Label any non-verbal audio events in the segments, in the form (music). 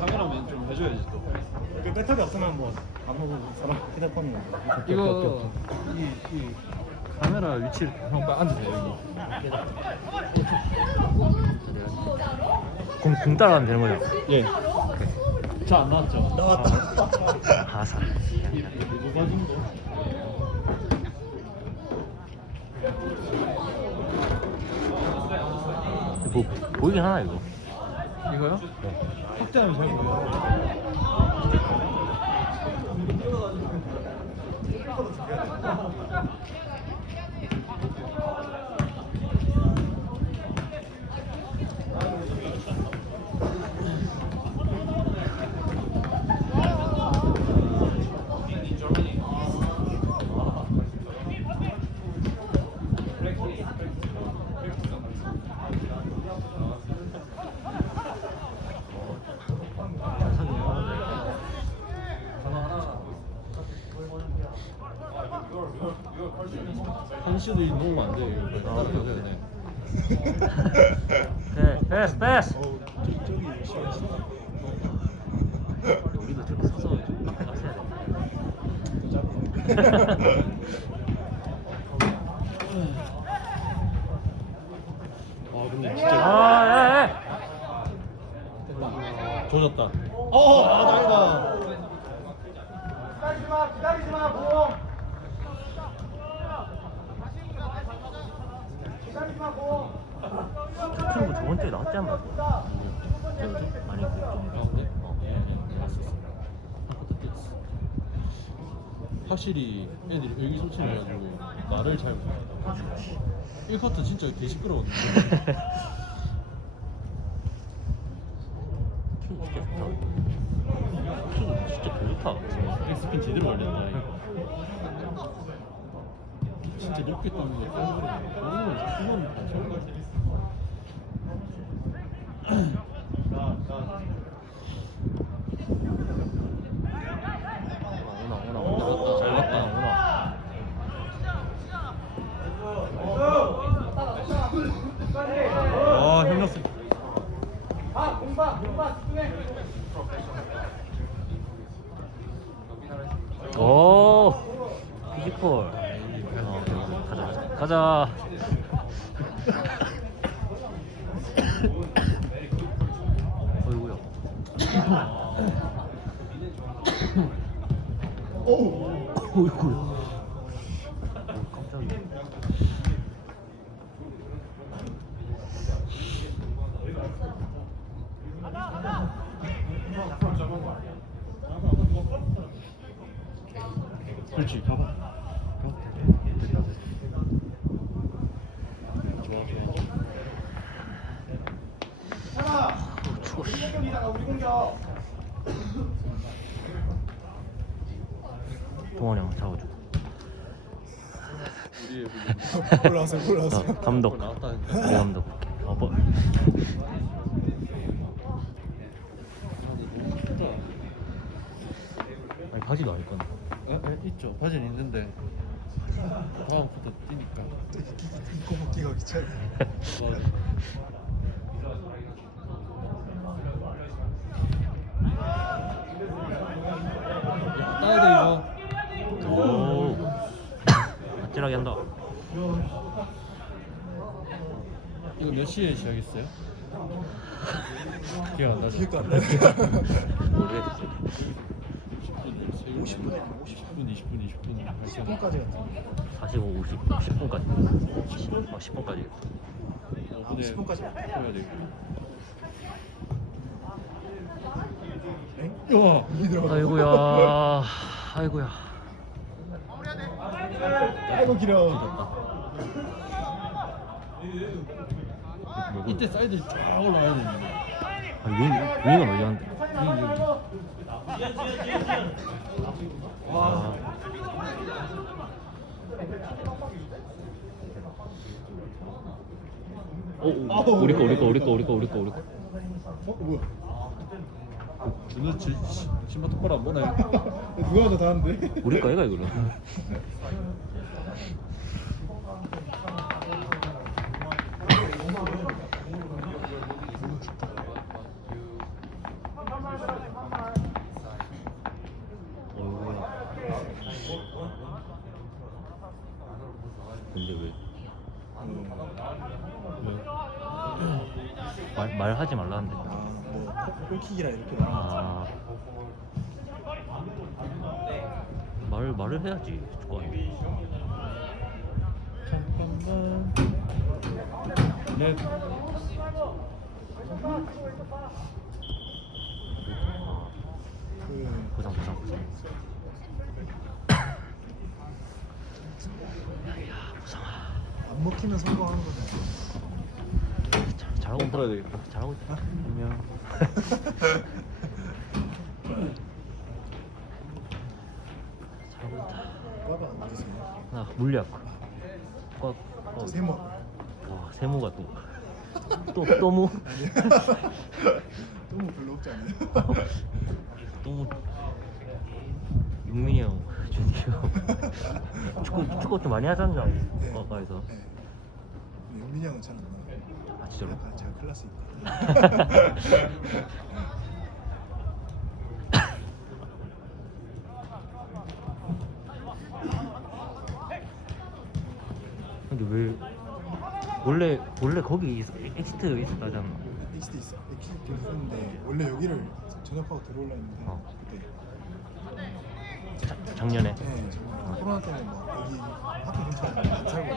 카메라맨 좀 해줘야지 또. 그 배터리 없으면 뭐 아무 사람 휴대폰 이거 이, 이 카메라 위치를 형 빨리 앉으세요 여기. 공, 공 따라가면 되는 거죠? 예. 자안 나왔죠? 나왔다. 아사. 누구 가진거? 뭐, 보이긴 하나, 이거. 이거요? 확대하면 잘 보여요. 한시도 너무 안 돼요. 이거 따라 여겨야 돼. 네, 패스, 패스! 어, 저, 저기 시간 시간. 우리도 저렇게 서서 좀 앞에 가서 해야 돼. 아 근데 진짜 아, 예, 예! 조졌다. 어, 아 다행이다. 그 친구 저번 주에 나왔지 않나? 아니, 그 좀. 가운데? 어, 예, 예, 뜯었어. 확실히 애들이 의기소침해가지고 말을 잘 못해. 1쿼터 진짜 개 시끄러웠는데. 킹 진짜 좋다. 킹 진짜 개 좋다. 엑스핀 제대로 걸렸다 이거. 진짜 높게 떠는 거 떠는 그거는 그건 한 거지. 오 가자. 어이구야. 어이구야. 깜짝이야. 그렇지 가봐. 가. 됐다 됐다. 좋아 좋아. 추워, 씨. (laughs) 동원이 형 잡아줘. 우리의 올라왔어요, 올라왔어요. 어, 감독. 나왔다니까. 우리 감독. 어, 뭐. 아. 아니 바지도 안 왔네. 에, 에, 있죠. 바지는 있는데 다음부터 뛰니까. (laughs) 입고 먹기가 귀찮아. 맞아. 야, 따야 돼 이거. 오. 아찔하게 한다. 이거 몇 시에 시작했어요? 기억 안 나죠? 기억도 안 나요. 모르겠어. 10분, 50분, 50분, 20분, 20분, 10분까지 같은. 45, 50, 10분까지. 어, 10분까지. 5분에 10분까지. 해야 돼. 엥? 들어가. 아이고야. 아이고야. 아이고 길어. 이때 사이드 쫙 올라와야 되는데. 아, 윙, 윙은 어디 갔는데? 아. 오, 오, 우리 거, 우리 거, 우리 거, 우리 거, 우리 거, 우리 거. 어 뭐야? 준호 지- 시- 신발 똑바로 안 보나요? (laughs) 누가 더 다는데? 우리 거 애가 이거는. (laughs) 근데 왜? 왜? 말, 말하지 말라는데. 아뭐 폴킥이라 이렇게 아. 말, 말을 해야지, 조건이. 네. 아, 그 부상 부상 부상. 야 부상아. 안 먹히면 성공하는 거잖아. 잘, 잘하고. 풀어야 되겠다. 잘하고 있다. 안녕. 잘하고 있다. 과가 안 맞으세요? 나 물리학. 과. 어, 세모. 와 세모가 또. 또 또무. 또뭐 별로 없지 않아요? 또무. 용민이 형, 준이 형. 축구 축구 좀 많이 하잖아. 네. 과가에서. 네. 근데 영민이 형은 잘안 나와요. 아 진짜로? 제가 클래스 있거든요. (laughs) 원래 원래 거기 있- 엑시트 있었다잖아. 엑시트 있어. 엑시트 있었는데 원래 여기를 전역하고 들어올라 했는데 어. 그때 자, 작년에. 네, 정말 코로나 때문에 막 여기 학교 근처에 안 살고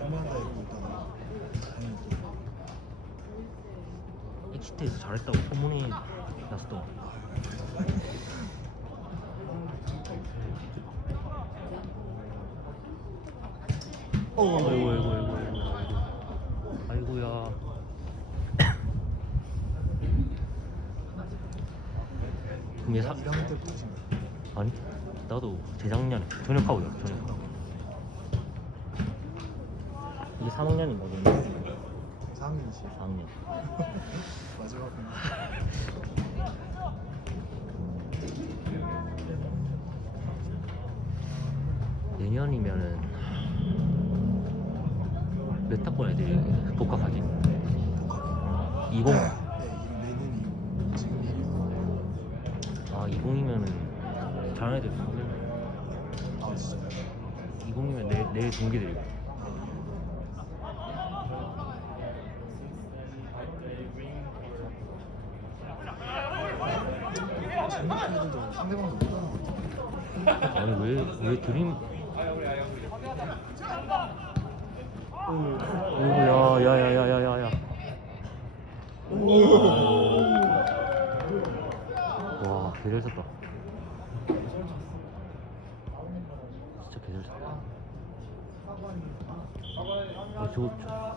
애매하다 이러고 있다가 다행히 또 엑시트에서 잘했다고 소문이 났어. (laughs) 아이고 아이고 아이고 아이고 아이고 아이고야. (coughs) 그럼 얘 사... 1학년 때 보신 거 아니 나도 재작년에 전역하고 요 전역. 이게 3학년인가 보네. 4학년이시 4학년. 마지막 내년이면은 몇 학번 애들이 복학하지? 복학이 20. 네, 내년이 지금이니까 아 20이면은 잘하는 애들 아 진짜 20이면 내, 동기들이고. 상대방도 못하는 것 같아. 아니 왜 왜 드림 어이구 야야야야야야야. 와 개잘 쳤다. 진짜 개잘 쳤다. 아 저거 저,